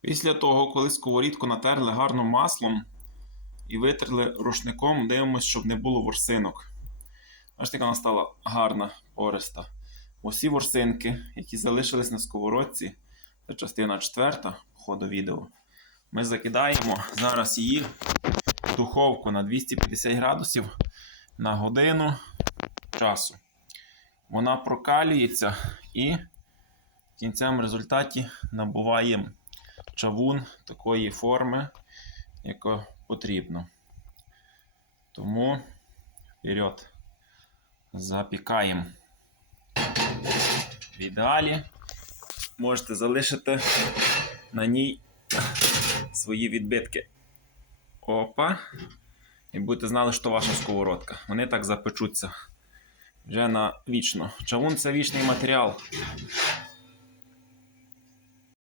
Після того, коли сковорідку натерли гарно маслом і витерли рушником, дивимося, щоб не було ворсинок. Бачите, яка вона стала гарна, пориста. Усі ворсинки, які залишились на сковородці, це частина четверта ходу відео. Ми закидаємо зараз її в духовку на 250 градусів на годину часу. Вона прокалюється і в кінцевому результаті набуває чавун такої форми, яка потрібно. Тому вперед запікаємо. В ідеалі можете залишити на ній свої відбитки. Опа. І будете знали, що ваша сковородка. Вони так запечуться вже на вічно. Чавун це вічний матеріал.